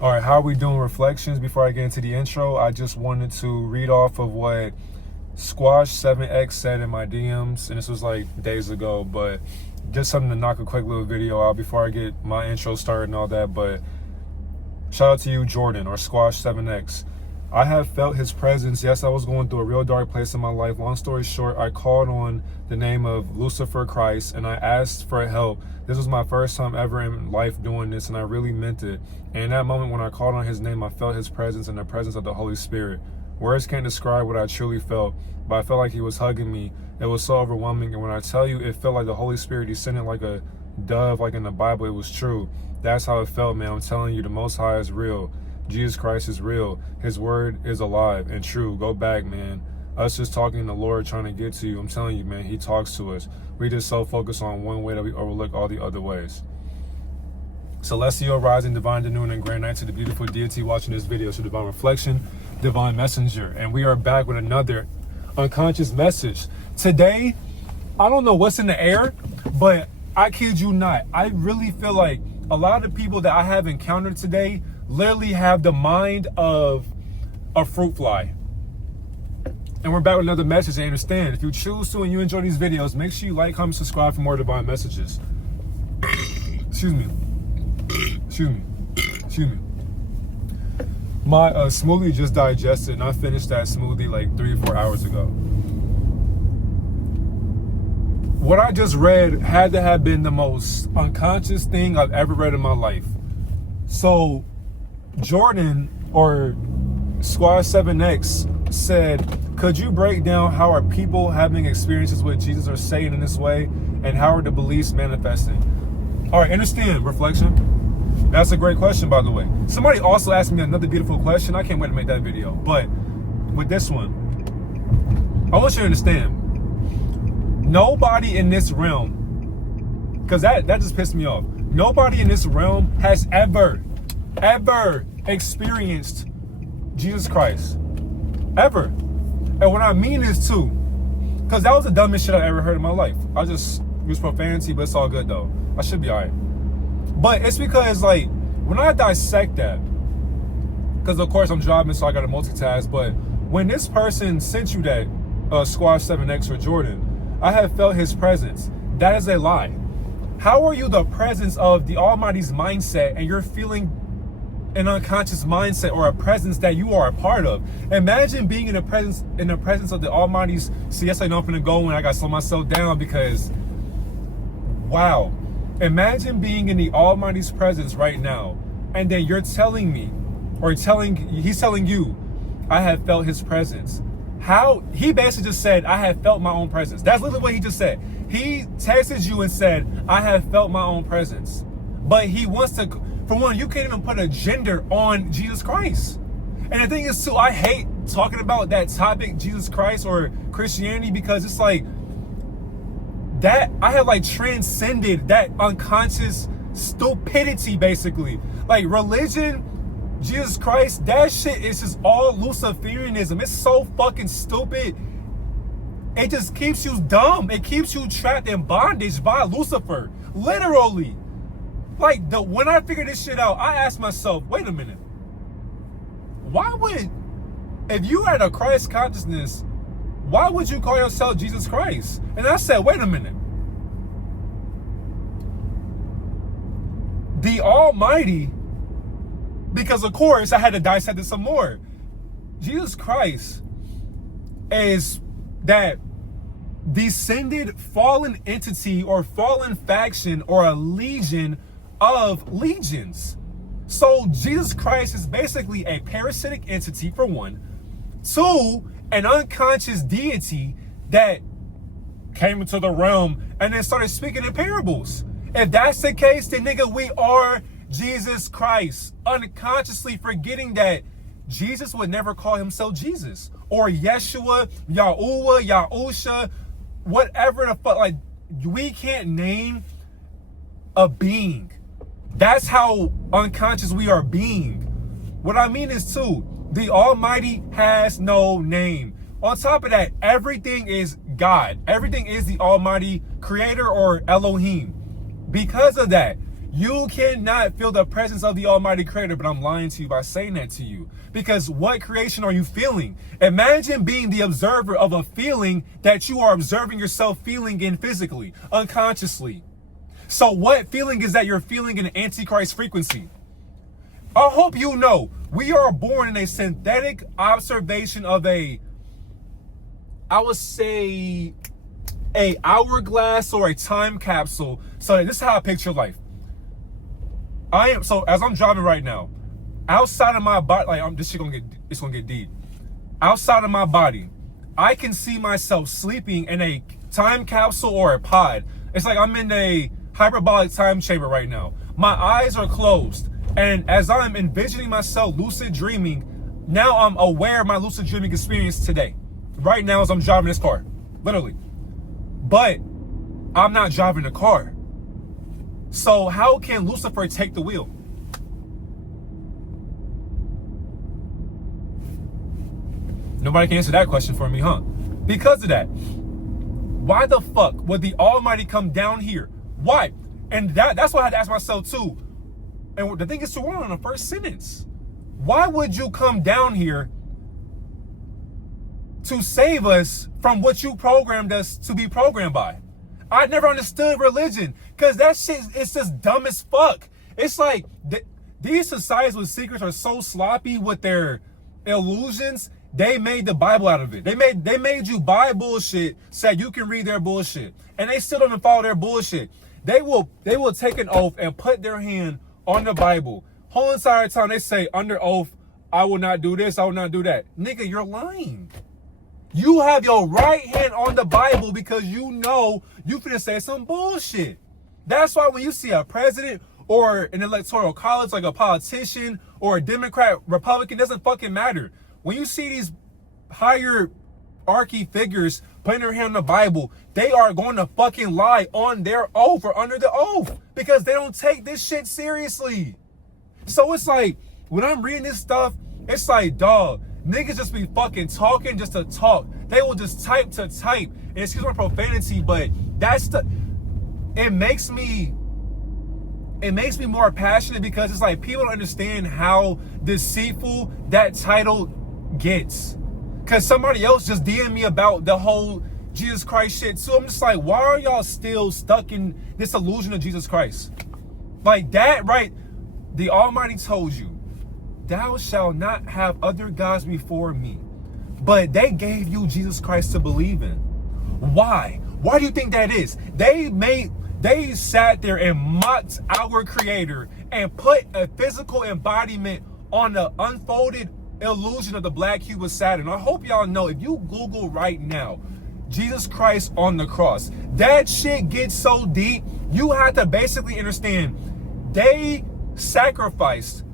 All right, how are we doing reflections? Before I get into the intro, I just wanted to read off of what Squash7X said in my DMs, and this was like days ago, but just something to knock a quick little video out before I get my intro started and all that. But shout out to you, Jordan, or Squash7X. I have felt his presence. Yes, I was going through a real dark place in my life. Long story short, I called on the name of Lucifer Christ and I asked for help. This was my first time ever in life doing this, and I really meant it. And in that moment when I called on his name, I felt his presence and the presence of the Holy Spirit. Words can't describe what I truly felt, but I felt like he was hugging me. It was so overwhelming. And when I tell you, it felt like the Holy Spirit descended like a dove, like in the Bible. It was true. That's how it felt, man. I'm telling you, the Most High is real. Jesus Christ is real. His word is alive and true. Go back, man. Us just talking to the Lord, trying to get to you. I'm telling you, man, he talks to us. We just so focused on one way that we overlook all the other ways. Celestial rising, divine to noon, and grand night to the beautiful deity watching this video. So divine reflection, divine messenger. And we are back with another unconscious message. Today, I don't know what's in the air, but I kid you not, I really feel like a lot of people that I have encountered today literally have the mind of a fruit fly. And we're back with another message. And understand, if you choose to and you enjoy these videos, make sure you like, comment, subscribe for more divine messages. Excuse me. My smoothie just digested, and I finished that smoothie like 3 or 4 hours ago. What I just read had to have been the most unconscious thing I've ever read in my life. So Jordan, or Squash7X, said, could you break down how are people having experiences with Jesus or Satan in this way, and how are the beliefs manifesting? All right, understand, reflection. That's a great question, by the way. Somebody also asked me another beautiful question. I can't wait to make that video. But with this one, I want you to understand, nobody in this realm, because that just pissed me off. Nobody in this realm has ever experienced Jesus Christ. Ever. And what I mean is too, because that was the dumbest shit I ever heard in my life. I just use profanity, but it's all good though. I should be all right. But it's because, like, when I dissect that, because of course I'm driving, so I got to multitask, but when this person sent you that, Squash7X or Jordan, I have felt his presence. That is a lie. How are you the presence of the Almighty's mindset and you're feeling an unconscious mindset or a presence that you are a part of? Imagine being in the presence of the Almighty's. See, yes, I know I'm gonna go and I gotta slow myself down because, wow. Imagine being in the Almighty's presence right now, and then you're telling me, or he's telling you, I have felt his presence. How? He basically just said, I have felt my own presence. That's literally what he just said. He texted you and said, I have felt my own presence. But he wants to, for one, you can't even put a gender on Jesus Christ. And the thing is too, I hate talking about that topic, Jesus Christ or Christianity, because it's like, that I have like transcended that unconscious stupidity, basically. Like religion, Jesus Christ, that shit is just all Luciferianism. It's so fucking stupid. It just keeps you dumb. It keeps you trapped in bondage by Lucifer. Literally. Like, when I figured this shit out, I asked myself, wait a minute. Why would, if you had a Christ consciousness, why would you call yourself Jesus Christ? And I said, wait a minute. The Almighty, because of course I had to dissect it some more. Jesus Christ is that descended fallen entity or fallen faction or a legion of legions. So Jesus Christ is basically a parasitic entity, for one. Two, an unconscious deity that came into the realm and then started speaking in parables. If that's the case, then nigga, we are Jesus Christ. Unconsciously forgetting that Jesus would never call himself Jesus or Yeshua, Yahuwah, Yahusha, whatever the fuck. Like, we can't name a being. That's how unconscious we are being. What I mean is too, the Almighty has no name. On top of that, everything is God. Everything is the Almighty Creator or Elohim. Because of that, You cannot feel the presence of the Almighty Creator, but I'm lying to you by saying that to you. Because what creation are you feeling? Imagine being the observer of a feeling that you are observing yourself feeling in physically, unconsciously. So what feeling is that you're feeling in Antichrist frequency? I hope you know, we are born in a synthetic observation of I would say, a hourglass or a time capsule. So this is how I picture life. So as I'm driving right now, outside of my body, like this shit it's gonna get deep. Outside of my body, I can see myself sleeping in a time capsule or a pod. It's like I'm in a hyperbolic time chamber right now. My eyes are closed. And as I'm envisioning myself lucid dreaming, now I'm aware of my lucid dreaming experience today. Right now as I'm driving this car, literally. But I'm not driving the car. So how can Lucifer take the wheel? Nobody can answer that question for me, huh? Because of that. Why the fuck would the Almighty come down here? Why? And that's what I had to ask myself too. And the thing is, we're on the first sentence. Why would you come down here to save us from what you programmed us to be programmed by? I never understood religion, because that shit is just dumb as fuck. It's like these societies with secrets are so sloppy with their illusions. They made the Bible out of it. They made you buy bullshit so that you can read their bullshit, and they still don't follow their bullshit. They will take an oath and put their hand on the Bible. Whole entire time they say under oath, I will not do this, I will not do that. Nigga, you're lying. You have your right hand on the Bible because you know you finna say some bullshit. That's why when you see a president or an electoral college, like a politician or a Democrat, Republican, doesn't fucking matter. When you see these hierarchy figures putting their hand on the Bible, they are going to fucking lie on their oath or under the oath because they don't take this shit seriously. So it's like, when I'm reading this stuff, it's like, dog, niggas just be fucking talking just to talk. They will just type to type. And excuse my profanity, but it makes me more passionate because it's like people don't understand how deceitful that title gets. Because somebody else just DM'd me about the whole Jesus Christ shit too. I'm just like, why are y'all still stuck in this illusion of Jesus Christ? Like that, right? The Almighty told you, thou shalt not have other gods before me. But they gave you Jesus Christ to believe in. Why? Why do you think that is? They sat there and mocked our Creator and put a physical embodiment on the unfolded illusion of the black cube of Saturn. I hope y'all know, if you Google right now, Jesus Christ on the cross, that shit gets so deep, you have to basically understand, they sacrificed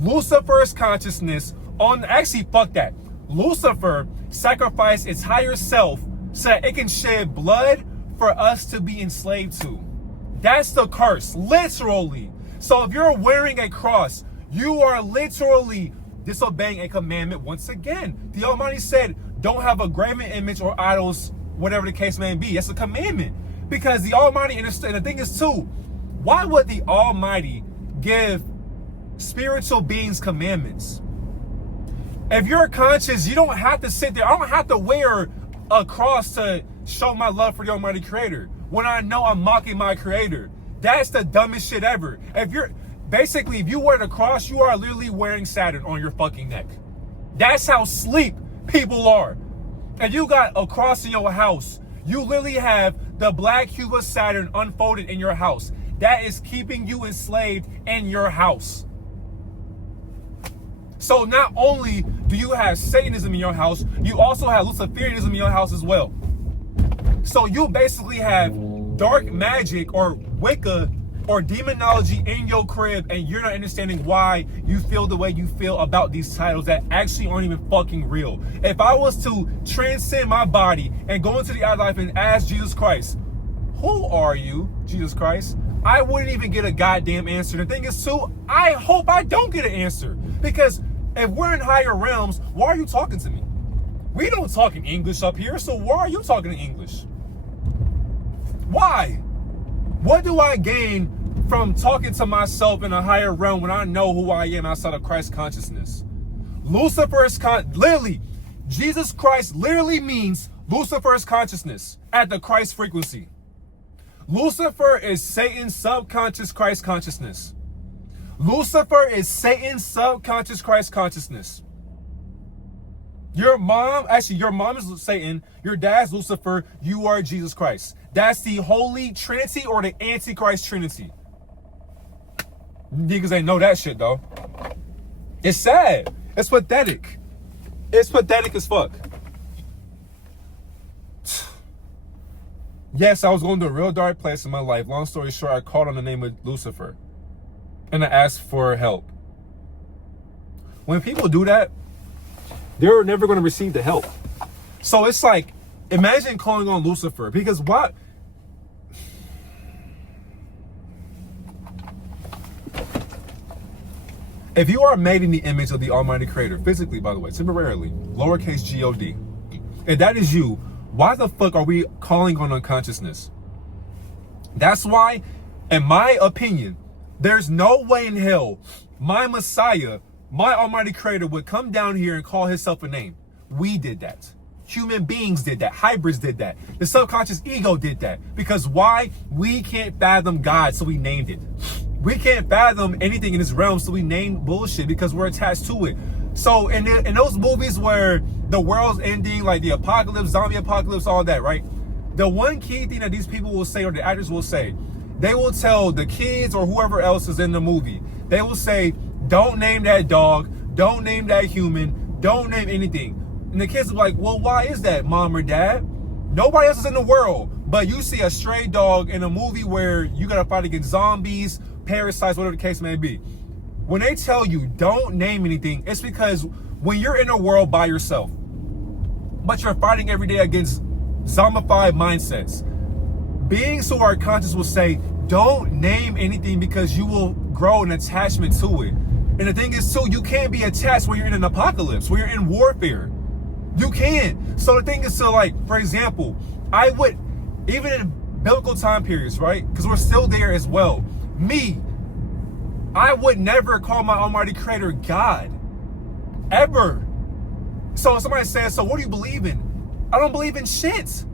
Lucifer's consciousness on, actually fuck that. Lucifer sacrificed its higher self so that it can shed blood for us to be enslaved to. That's the curse, literally. So if you're wearing a cross, you are literally disobeying a commandment once again. The Almighty said, don't have a graven image or idols, whatever the case may be. That's a commandment. Because the Almighty understood. And the thing is too, why would the Almighty give spiritual beings commandments? If you're conscious, you don't have to sit there. I don't have to wear a cross to show my love for the Almighty Creator when I know I'm mocking my Creator. That's the dumbest shit ever. If you wear the cross, you are literally wearing Saturn on your fucking neck. That's how sleep people are. If you got a cross in your house, you literally have the black cube of Saturn unfolded in your house. That is keeping you enslaved in your house. So not only do you have Satanism in your house, you also have Luciferianism in your house as well. So you basically have dark magic or Wicca or demonology in your crib, and you're not understanding why you feel the way you feel about these titles that actually aren't even fucking real. If I was to transcend my body and go into the afterlife and ask Jesus Christ, who are you, Jesus Christ? I wouldn't even get a goddamn answer. The thing is too, I hope I don't get an answer, because if we're in higher realms, why are you talking to me? We don't talk in English up here, so why are you talking in English? Why? What do I gain from talking to myself in a higher realm when I know who I am outside of Christ consciousness. Lucifer's literally, Jesus Christ literally means Lucifer's consciousness at the Christ frequency. Lucifer is Satan's subconscious Christ consciousness. Lucifer is Satan's subconscious Christ consciousness. Your mom is Satan, your dad's Lucifer, you are Jesus Christ. That's the Holy Trinity or the Antichrist Trinity. Niggas ain't know that shit though. It's sad. It's pathetic. It's pathetic as fuck. Yes, I was going to a real dark place in my life. Long story short, I called on the name of Lucifer. And I asked for help. When people do that, they're never going to receive the help. So it's like, imagine calling on Lucifer. Because what? If you are made in the image of the Almighty Creator, physically, by the way, temporarily, lowercase G-O-D, if that is you, why the fuck are we calling on unconsciousness? That's why, in my opinion, there's no way in hell my Messiah, my Almighty Creator, would come down here and call himself a name. We did that. Human beings did that. Hybrids did that. The subconscious ego did that. Because why? We can't fathom God, so we named it. We can't fathom anything in this realm, so we named bullshit because we're attached to it. So in those movies where the world's ending, like the apocalypse, zombie apocalypse, all that, right? The one key thing that these people will say, or the actors will say, they will tell the kids or whoever else is in the movie, they will say, don't name that dog, don't name that human, don't name anything. And the kids will be like, well, why is that, mom or dad? Nobody else is in the world, but you see a stray dog in a movie where you gotta fight against zombies, parasites, whatever the case may be. When they tell you don't name anything, it's because when you're in a world by yourself, but you're fighting every day against zombified mindsets, beings who are conscious will say, don't name anything because you will grow an attachment to it. And the thing is too, you can't be attached when you're in an apocalypse, when you're in warfare. You can't. So the thing is to, like, for example, I would, even in biblical time periods, right? Because we're still there as well. I would never call my Almighty Creator God. Ever. So somebody says, so what do you believe in? I don't believe in shit.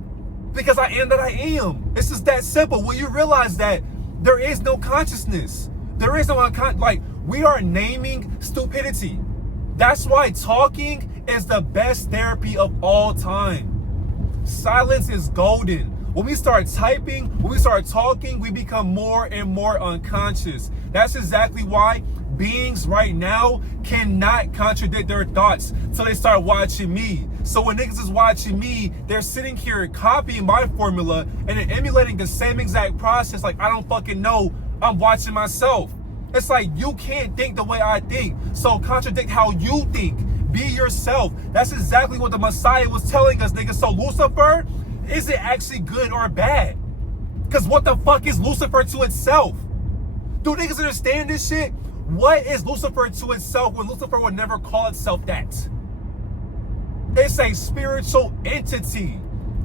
Because I am that I am. It's just that simple. When you realize that there is no consciousness. There is no like, we are naming stupidity. That's why talking is the best therapy of all time. Silence is golden. When we start typing, when we start talking, we become more and more unconscious. That's exactly why beings right now cannot contradict their thoughts until they start watching me. So when niggas is watching me, they're sitting here copying my formula and then emulating the same exact process. Like, I don't fucking know, I'm watching myself. It's like, you can't think the way I think, so contradict how you think. Be yourself. That's exactly what the Messiah was telling us, niggas. So Lucifer, is it actually good or bad? Because what the fuck is Lucifer to itself? Do niggas understand this shit? What is Lucifer to itself when Lucifer would never call itself that? It's a spiritual entity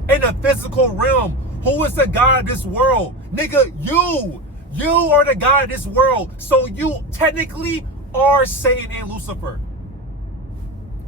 in the physical realm. Who is the God of this world? Nigga, you. You are the God of this world. So you technically are Satan and Lucifer.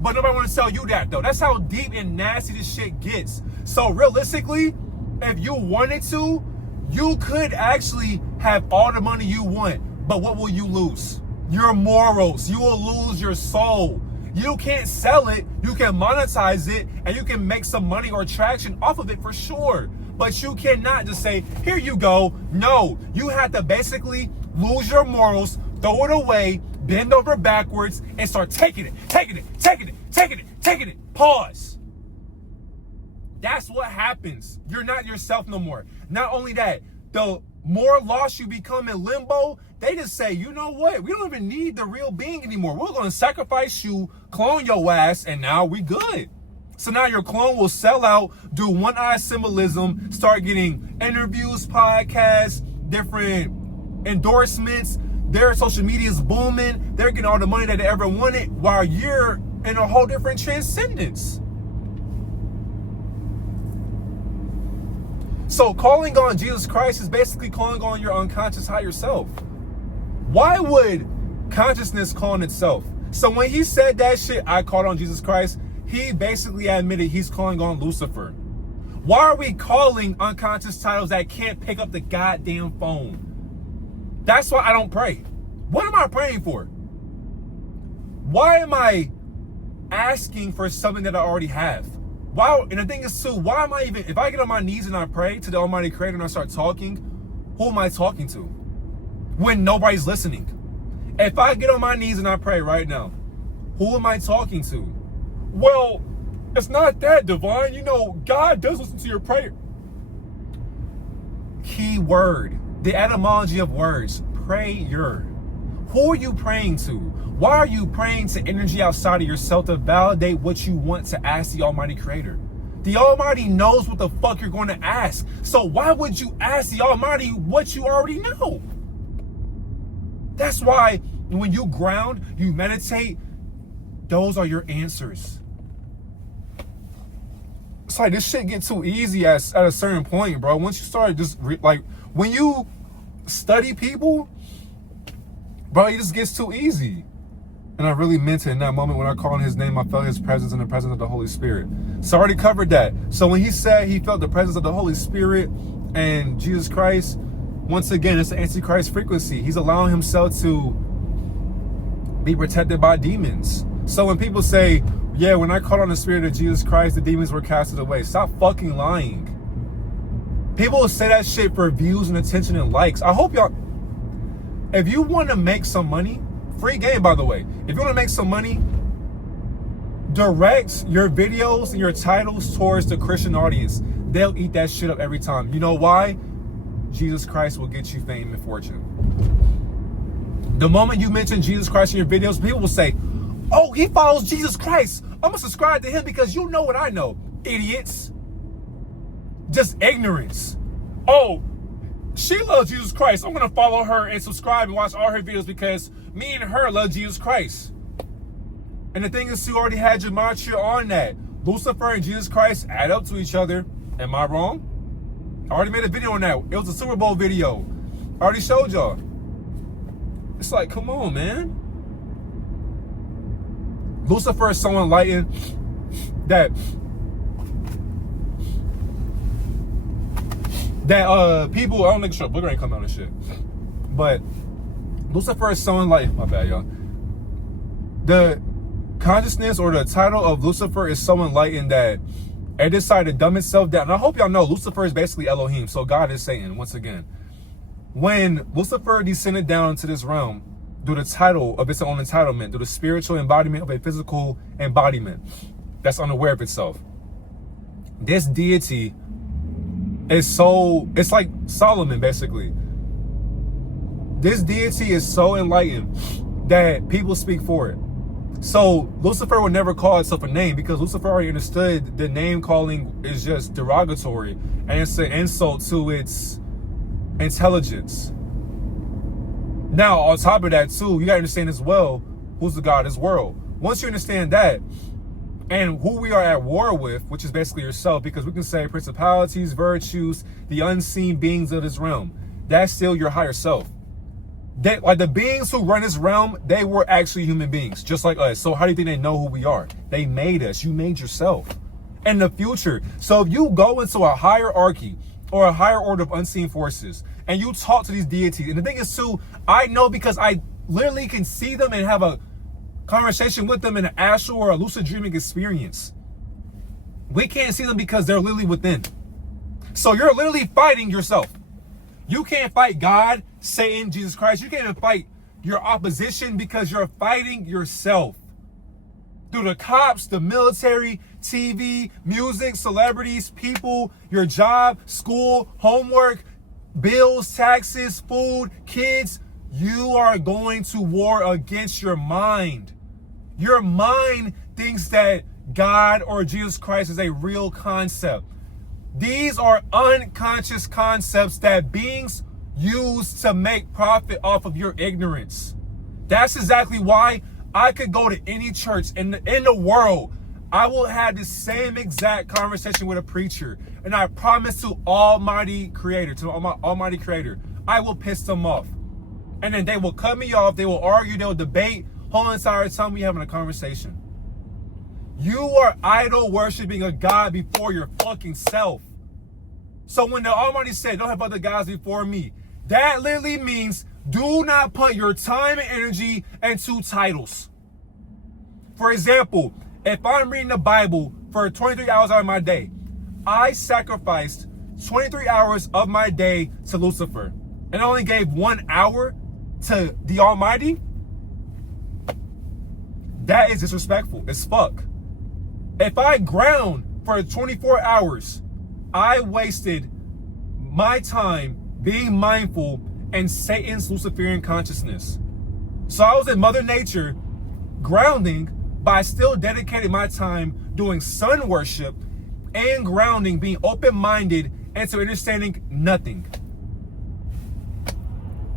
But nobody want to tell you that though. That's how deep and nasty this shit gets. So realistically, if you wanted to, you could actually have all the money you want. But what will you lose? Your morals. You will lose your soul. You can't sell it. You can monetize it and you can make some money or traction off of it for sure. But you cannot just say, here you go. No, you have to basically lose your morals, throw it away, bend over backwards, and start taking it. Pause. That's what happens. You're not yourself no more. Not only that, the more lost you become in limbo, they just say, you know what? We don't even need the real being anymore. We're going to sacrifice you, clone your ass, and now we good. So now your clone will sell out, do one-eye symbolism, start getting interviews, podcasts, different endorsements. Their social media is booming. They're getting all the money that they ever wanted while you're in a whole different transcendence. So calling on Jesus Christ is basically calling on your unconscious higher self. Why would consciousness call on itself? So when he said that shit, I called on Jesus Christ, he basically admitted he's calling on Lucifer. Why are we calling unconscious titles that can't pick up the goddamn phone? That's why I don't pray. What am I praying for? Why am I asking for something that I already have? Why? And the thing is too, why am I even, if I get on my knees and I pray to the Almighty Creator and I start talking, who am I talking to? When nobody's listening. If I get on my knees and I pray right now, who am I talking to? Well, it's not that, divine. You know, God does listen to your prayer. Key word, the etymology of words, prayer. Who are you praying to? Why are you praying to energy outside of yourself to validate what you want to ask the Almighty Creator? The Almighty knows what the fuck you're going to ask. So why would you ask the Almighty what you already know? That's why when you ground, you meditate, those are your answers. It's like this shit get too easy at a certain point, bro. Once you start just like when you study people, bro, it just gets too easy. And I really meant it in that moment when I called on his name. I felt his presence and the presence of the Holy Spirit. So I already covered that. So when he said he felt the presence of the Holy Spirit and Jesus Christ, once again, it's the Antichrist frequency. He's allowing himself to be protected by demons. So when people say, yeah, when I called on the Spirit of Jesus Christ, the demons were casted away. Stop fucking lying. People will say that shit for views and attention and likes. I hope y'all, if you want to make some money, free game, by the way. If you want to make some money, direct your videos and your titles towards the Christian audience. They'll eat that shit up every time. You know why? Jesus Christ will get you fame and fortune. The moment you mention Jesus Christ in your videos, people will say, oh, he follows Jesus Christ. I'm going to subscribe to him because you know what I know. Idiots. Just ignorance. Oh, she loves Jesus Christ. I'm going to follow her and subscribe and watch all her videos because me and her love Jesus Christ. And the thing is, you already had your mantra on that. Lucifer and Jesus Christ add up to each other. Am I wrong? I already made a video on that. It was a Super Bowl video. I already showed y'all. It's like, come on, man. Lucifer is so enlightened that people, I don't think sure Booger ain't come out and shit. But Lucifer is so enlightened. My bad, y'all. The consciousness or the title of Lucifer is so enlightened that it decided to dumb itself down. And I hope y'all know Lucifer is basically Elohim. So God is Satan, once again. When Lucifer descended down into this realm, through the title of its own entitlement, through the spiritual embodiment of a physical embodiment that's unaware of itself, this deity is so, it's like Solomon, basically. This deity is so enlightened that people speak for it. So Lucifer would never call itself a name because Lucifer already understood the name calling is just derogatory and it's an insult to its intelligence. Now, on top of that too, you gotta understand as well who's the God of this world. Once you understand that and who we are at war with, which is basically yourself, because we can say principalities, virtues, the unseen beings of this realm, that's still your higher self. They, like the beings who run this realm, they were actually human beings, just like us. So how do you think they know who we are? They made us. You made yourself. In the future, so if you go into a hierarchy or a higher order of unseen forces and you talk to these deities, and the thing is too, I know because I literally can see them and have a conversation with them in an astral or a lucid dreaming experience. We can't see them because they're literally within. So you're literally fighting yourself. You can't fight God, Satan, Jesus Christ. You can't even fight your opposition because you're fighting yourself. Through the cops, the military, TV, music, celebrities, people, your job, school, homework, bills, taxes, food, kids. You are going to war against your mind. Your mind thinks that God or Jesus Christ is a real concept. These are unconscious concepts that beings use to make profit off of your ignorance. That's exactly why I could go to any church in the world. I will have the same exact conversation with a preacher. And I promise to Almighty Creator, to my Almighty Creator, I will piss them off. And then they will cut me off. They will argue. They will debate. Whole entire time we having a conversation. You are idol worshiping a God before your fucking self. So when the Almighty said, don't have other gods before me, that literally means do not put your time and energy into titles. For example, if I'm reading the Bible for 23 hours out of my day, I sacrificed 23 hours of my day to Lucifer and only gave 1 hour to the Almighty. That is disrespectful as fuck. If I ground for 24 hours, I wasted my time being mindful in Satan's Luciferian consciousness. So I was in Mother Nature grounding, but I still dedicated my time doing sun worship and grounding, being open-minded into understanding nothing.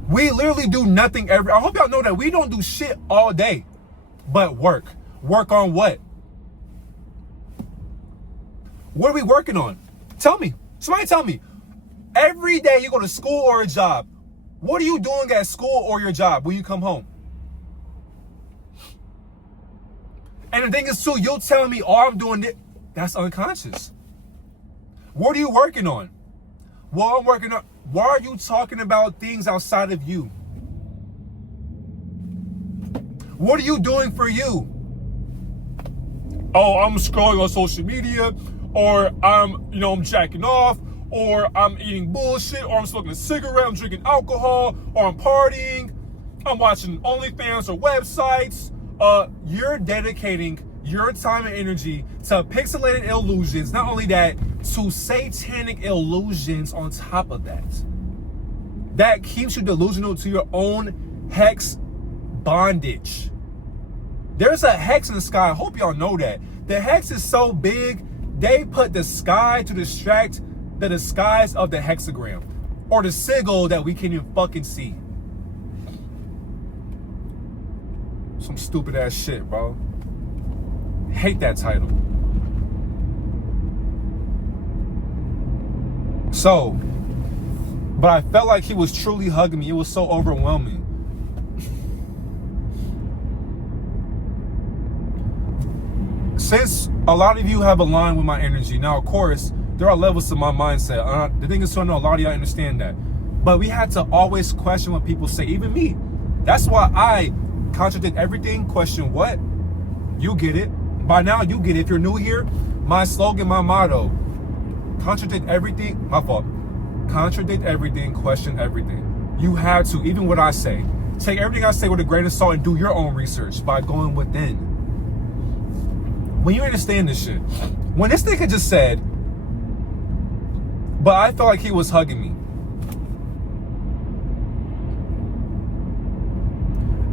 We literally do nothing I hope y'all know that we don't do shit all day, but work. Work on what? What are we working on? Tell me. Somebody tell me. Every day you go to school or a job, what are you doing at school or your job when you come home? And the thing is too, you'll tell me, oh, I'm doing it. That's unconscious. What are you working on? Well, I'm working on, why are you talking about things outside of you? What are you doing for you? Oh, I'm scrolling on social media, or I'm jacking off, or I'm eating bullshit, or I'm smoking a cigarette, I'm drinking alcohol, or I'm partying, I'm watching OnlyFans or websites. You're dedicating your time and energy to pixelated illusions. Not only that, to satanic illusions on top of that. That keeps you delusional to your own hex bondage. There's a hex in the sky. I hope y'all know that. The hex is so big, they put the sky to distract the disguise of the hexagram, or the sigil that we can't even fucking see. Some stupid ass shit, bro. Hate that title. So, but I felt like he was truly hugging me. It was so overwhelming. Since a lot of you have aligned with my energy, now of course, there are levels to my mindset. The thing is, so I know a lot of y'all understand that. But we had to always question what people say, even me. That's why I contradict everything, question what? You get it. By now, you get it. If you're new here, my slogan, my motto, contradict everything, my fault. Contradict everything, question everything. You have to, even what I say. Take everything I say with a grain of salt and do your own research by going within. When you understand this shit, when this nigga just said, but I felt like he was hugging me.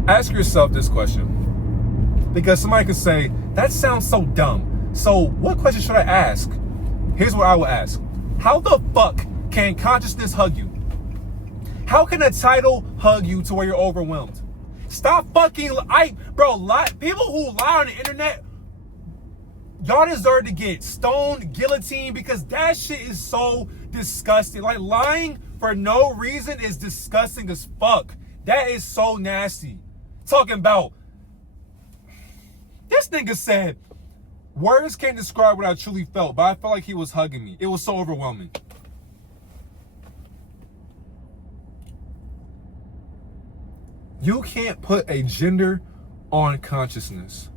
Ask yourself this question. Because somebody could say, that sounds so dumb. So what question should I ask? Here's what I will ask. How the fuck can consciousness hug you? How can a title hug you to where you're overwhelmed? Stop fucking, people who lie on the internet, y'all deserve to get stoned, guillotined, because that shit is so disgusting. Like, lying for no reason is disgusting as fuck. That is so nasty. Talking about, this nigga said, words can't describe what I truly felt, but I felt like he was hugging me. It was so overwhelming. You can't put a gender on consciousness.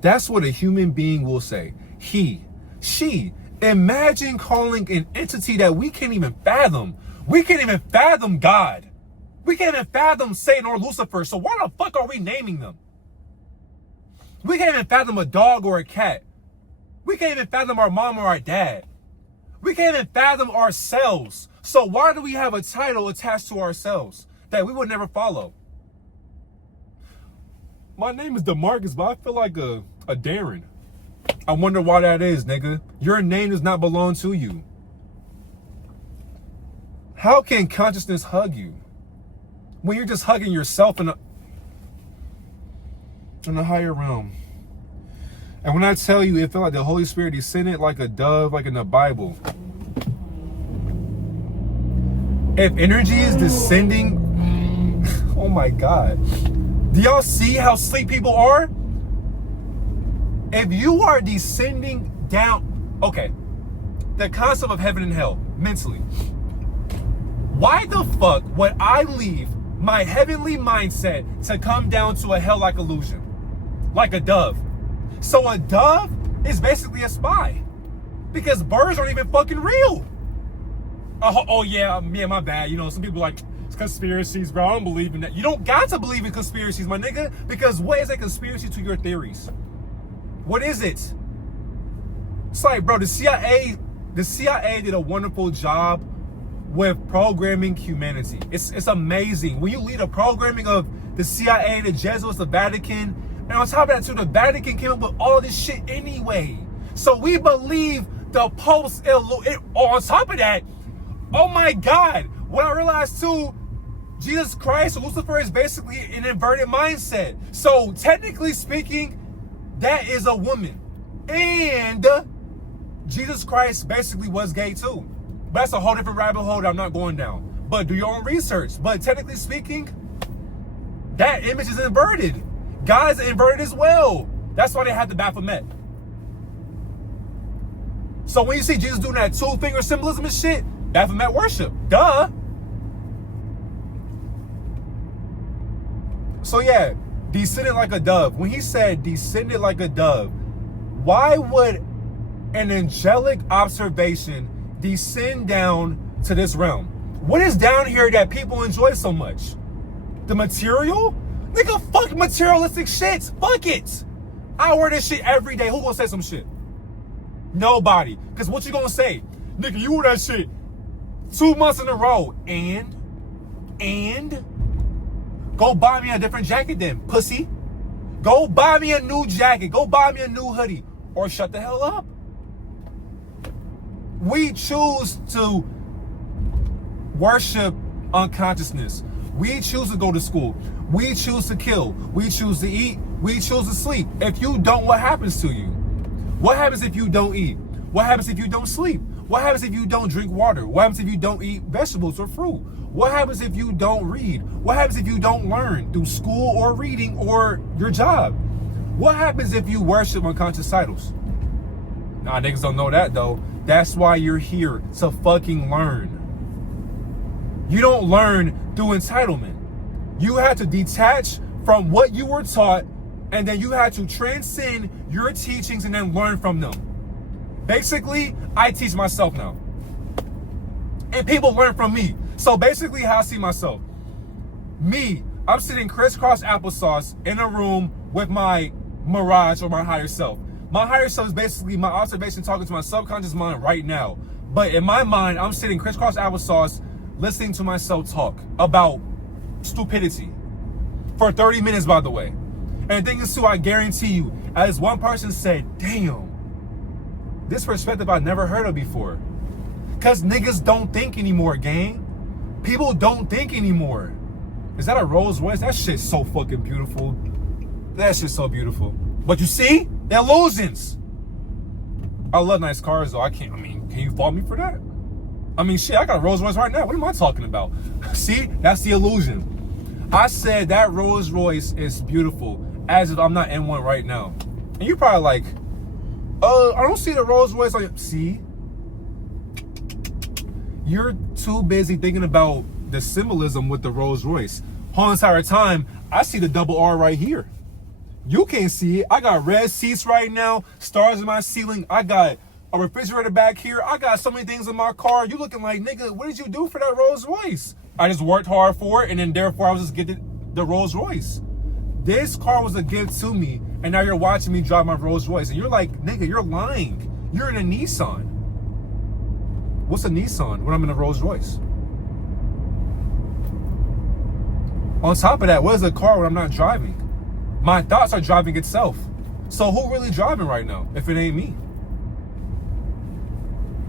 That's what a human being will say. He, she. Imagine calling an entity that we can't even fathom. We can't even fathom God. We can't even fathom Satan or Lucifer. So why the fuck are we naming them? We can't even fathom a dog or a cat. We can't even fathom our mom or our dad. We can't even fathom ourselves. So why do we have a title attached to ourselves that we would never follow? My name is DeMarcus, but I feel like a Darren. I wonder why that is, nigga. Your name does not belong to you. How can consciousness hug you when you're just hugging yourself in a higher realm? And when I tell you, it felt like the Holy Spirit descended like a dove, like in the Bible. If energy is descending, oh my God. Do y'all see how sleep people are? If you are descending down, okay, the concept of heaven and hell, mentally. Why the fuck would I leave my heavenly mindset to come down to a hell-like illusion? Like a dove. So a dove is basically a spy. Because birds aren't even fucking real. Oh yeah, my bad. You know, some people are like, it's conspiracies, bro. I don't believe in that. You don't got to believe in conspiracies, my nigga. Because what is a conspiracy to your theories? What is it? It's like, bro, the CIA did a wonderful job with programming humanity. It's amazing. When you lead a programming of the CIA, the Jesuits, the Vatican, and on top of that too, the Vatican came up with all this shit anyway. So we believe the Pope's on top of that, oh my God, what I realized too, Jesus Christ, Lucifer is basically an inverted mindset. So technically speaking, that is a woman. And Jesus Christ basically was gay too. But that's a whole different rabbit hole that I'm not going down. But do your own research. But technically speaking, that image is inverted. God is inverted as well. That's why they had the Baphomet. So when you see Jesus doing that two-finger symbolism and shit, Baphomet worship. Duh. So yeah, descended like a dove. When he said descended like a dove, why would an angelic observation descend down to this realm? What is down here that people enjoy so much? The material? Nigga, fuck materialistic shit. Fuck it. I wear this shit every day. Who gonna say some shit? Nobody. Because what you gonna say? Nigga, you wore that shit 2 months in a row. And? Go buy me a different jacket then, pussy. Go buy me a new jacket. Go buy me a new hoodie. Or shut the hell up. We choose to worship unconsciousness. We choose to go to school. We choose to kill. We choose to eat. We choose to sleep. If you don't, what happens to you? What happens if you don't eat? What happens if you don't sleep? What happens if you don't drink water? What happens if you don't eat vegetables or fruit? What happens if you don't read? What happens if you don't learn through school or reading or your job? What happens if you worship unconscious idols? Nah, niggas don't know that though. That's why you're here, to fucking learn. You don't learn through entitlement. You have to detach from what you were taught, and then you have to transcend your teachings and then learn from them. Basically, I teach myself now. And people learn from me. So basically how I see myself. Me, I'm sitting crisscross applesauce in a room with my mirage or my higher self. My higher self is basically my observation talking to my subconscious mind right now. But in my mind, I'm sitting crisscross applesauce listening to myself talk about stupidity. For 30 minutes, by the way. And the thing is too, I guarantee you, as one person said, damn, this perspective I never heard of before. Because niggas don't think anymore, gang. People don't think anymore. Is that a Rolls Royce? That shit's so fucking beautiful. That shit's so beautiful. But you see? They're illusions. I love nice cars though. Can you fault me for that? I mean, shit, I got a Rolls Royce right now. What am I talking about? See? That's the illusion. I said that Rolls Royce is beautiful as if I'm not in one right now. And you're probably like, I don't see the Rolls Royce. See? You're too busy thinking about the symbolism with the Rolls Royce. Whole entire time, I see the double R right here. You can't see it. I got red seats right now, stars in my ceiling. I got a refrigerator back here. I got so many things in my car. You looking like, nigga, what did you do for that Rolls Royce? I just worked hard for it, and then therefore I was just getting the Rolls Royce. This car was a gift to me, and now you're watching me drive my Rolls Royce, and you're like, nigga, you're lying. You're in a Nissan. What's a Nissan when I'm in a Rolls Royce? On top of that, what is a car when I'm not driving? My thoughts are driving itself. So who really driving right now if it ain't me?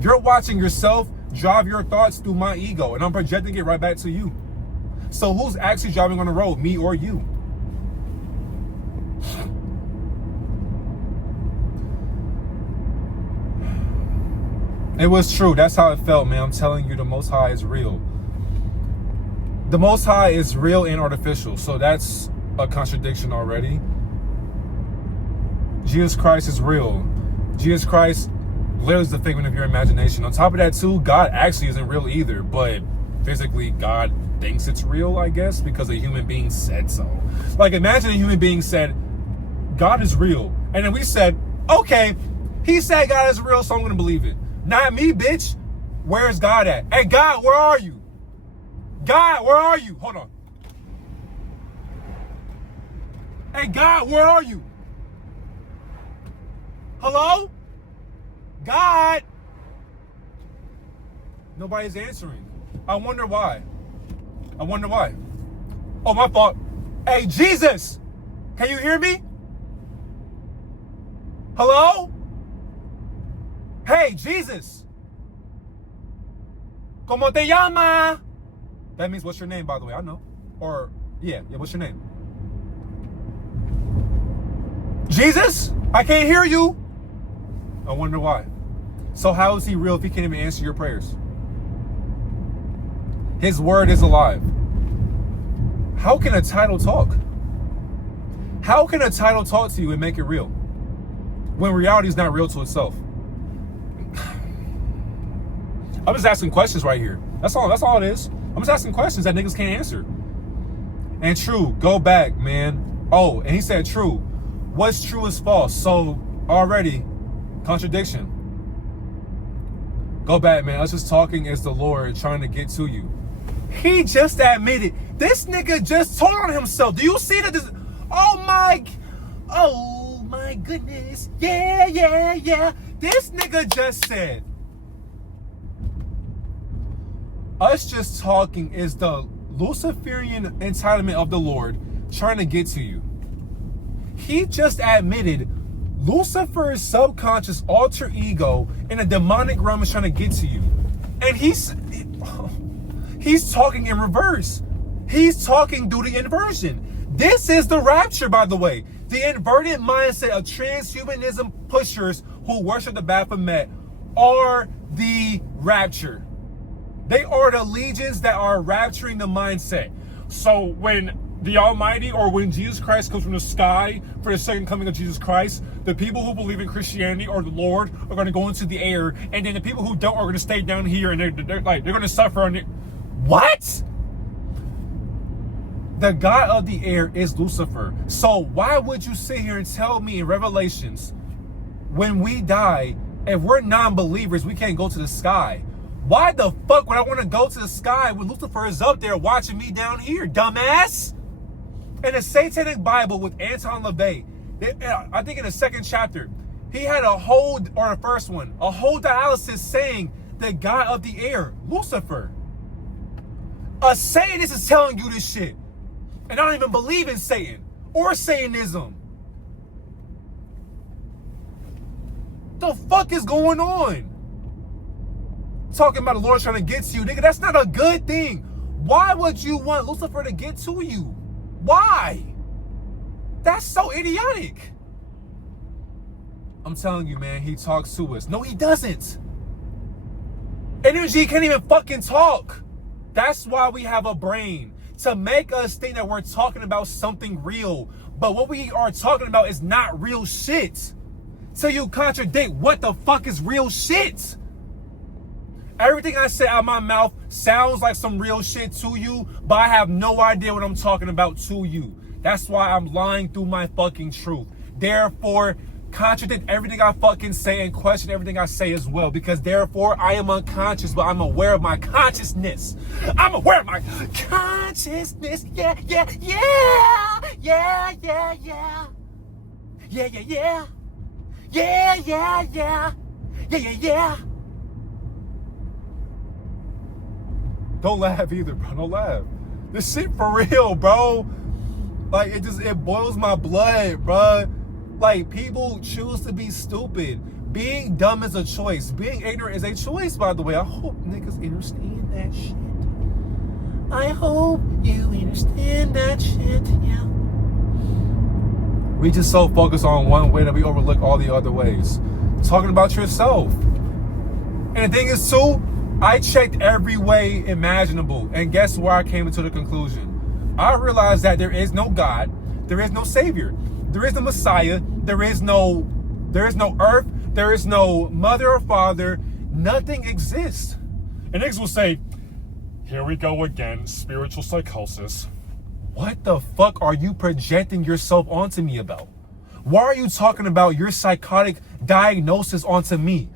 You're watching yourself drive your thoughts through my ego, and I'm projecting it right back to you. So who's actually driving on the road, me or you? It was true. That's how it felt, man. I'm telling you, the Most High is real. The Most High is real and artificial. So that's a contradiction already. Jesus Christ is real. Jesus Christ literally is the figment of your imagination. On top of that, too, God actually isn't real either. But physically, God thinks it's real, I guess, because a human being said so. Like, imagine a human being said, God is real. And then we said, okay, he said God is real, so I'm going to believe it. Not me, bitch. Where's God at? Hey, God, where are you? God, where are you? Hold on. Hey, God, where are you? Hello? God? Nobody's answering. I wonder why. I wonder why. Oh, my fault. Hey, Jesus! Can you hear me? Hello? Hey, Jesus! ¿Cómo te llama? That means what's your name, by the way. I know. Or, yeah, what's your name? Jesus? I can't hear you. I wonder why. So how is he real if he can't even answer your prayers? His word is alive. How can a title talk? How can a title talk to you and make it real? When reality is not real to itself. I'm just asking questions right here. That's all it is. I'm just asking questions that niggas can't answer. And true, go back, man. Oh, and he said true. What's true is false. So already, contradiction. Go back, man. Us just talking as the Lord trying to get to you. He just admitted. This nigga just told on himself. Do you see that? Oh my goodness. Yeah. This nigga just said, us just talking is the Luciferian entitlement of the Lord trying to get to you. He just admitted Lucifer's subconscious alter ego in a demonic realm is trying to get to you. And he's talking in reverse. He's talking through the inversion. This is the rapture, by the way. The inverted mindset of transhumanism pushers who worship the Baphomet are the rapture. They are the legions that are rapturing the mindset. So when the Almighty, or when Jesus Christ comes from the sky for the second coming of Jesus Christ, the people who believe in Christianity or the Lord are going to go into the air, and then the people who don't are going to stay down here, and they're going to suffer on it. What? The God of the air is Lucifer. So why would you sit here and tell me in Revelations, when we die, if we're non-believers, we can't go to the sky? Why the fuck would I want to go to the sky when Lucifer is up there watching me down here, dumbass? In the Satanic Bible with Anton LaVey, I think in the second chapter, he had a whole dialysis saying the God of the air, Lucifer. A Satanist is telling you this shit. And I don't even believe in Satan or Satanism. The fuck is going on? Talking about the Lord trying to get to you, nigga, that's not a good thing. Why would you want Lucifer to get to you? Why? That's so idiotic. I'm telling you, man, he talks to us. No, he doesn't. Energy can't even fucking talk. That's why we have a brain. To make us think that we're talking about something real. But what we are talking about is not real shit. So you contradict what the fuck is real shit. Everything I say out of my mouth sounds like some real shit to you, but I have no idea what I'm talking about to you. That's why I'm lying through my fucking truth. Therefore, contradict everything I fucking say and question everything I say as well. Because therefore, I am unconscious, but I'm aware of my consciousness. I'm aware of my consciousness. Yeah. Don't laugh either, bro. Don't laugh. This shit for real, bro. Like, it boils my blood, bro. Like, people choose to be stupid. Being dumb is a choice. Being ignorant is a choice, by the way. I hope niggas understand that shit. I hope you understand that shit, yeah. We just so focus on one way that we overlook all the other ways. Talking about yourself. And the thing is too, I checked every way imaginable. And guess where I came into the conclusion? I realized that there is no God, there is no Savior, there is no Messiah, there is no earth, there is no mother or father, nothing exists. And niggas will say, here we go again, spiritual psychosis. What the fuck are you projecting yourself onto me about? Why are you talking about your psychotic diagnosis onto me?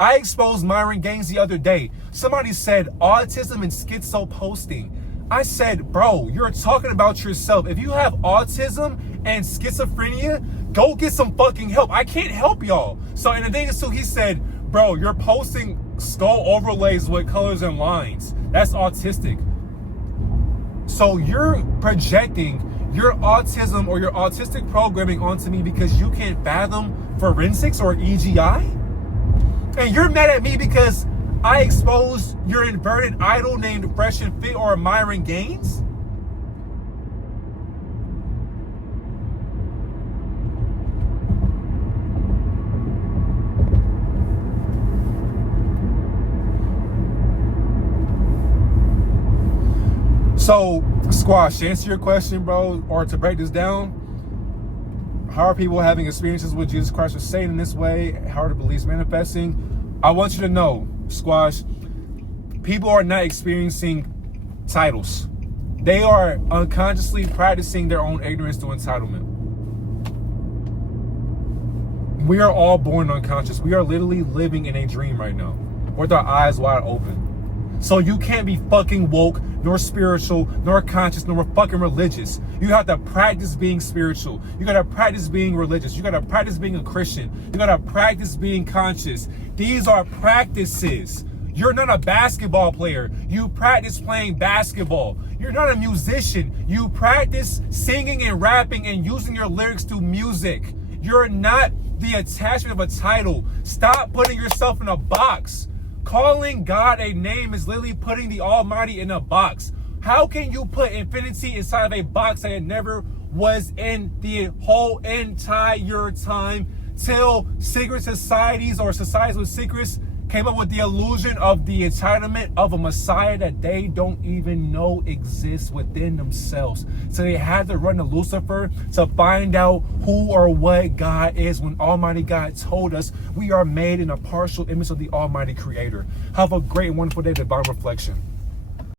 I exposed Myron Gaines the other day. Somebody said autism and schizo posting. I said, bro, you're talking about yourself. If you have autism and schizophrenia, go get some fucking help. I can't help y'all. So, and the thing is too, he said, bro, you're posting skull overlays with colors and lines. That's autistic. So you're projecting your autism or your autistic programming onto me because you can't fathom forensics or EGI? And you're mad at me because I exposed your inverted idol named Fresh and Fit or Myron Gaines? So, Squash, to answer your question, bro, or to break this down, how are people having experiences with Jesus Christ or Satan in this way? How are the beliefs manifesting? I want you to know, Squash, people are not experiencing titles. They are unconsciously practicing their own ignorance to entitlement. We are all born unconscious. We are literally living in a dream right now with our eyes wide open. So you can't be fucking woke, nor spiritual, nor conscious, nor fucking religious. You have to practice being spiritual. You gotta practice being religious. You gotta practice being a Christian. You gotta practice being conscious. These are practices. You're not a basketball player. You practice playing basketball. You're not a musician. You practice singing and rapping and using your lyrics through music. You're not the attachment of a title. Stop putting yourself in a box. Calling God a name is literally putting the Almighty in a box. How can you put infinity inside of a box that it never was in the whole entire time till secret societies or societies with secrets came up with the illusion of the entitlement of a Messiah that they don't even know exists within themselves. So they had to run to Lucifer to find out who or what God is when Almighty God told us we are made in a partial image of the Almighty Creator. Have a great and wonderful day, Divine Reflection.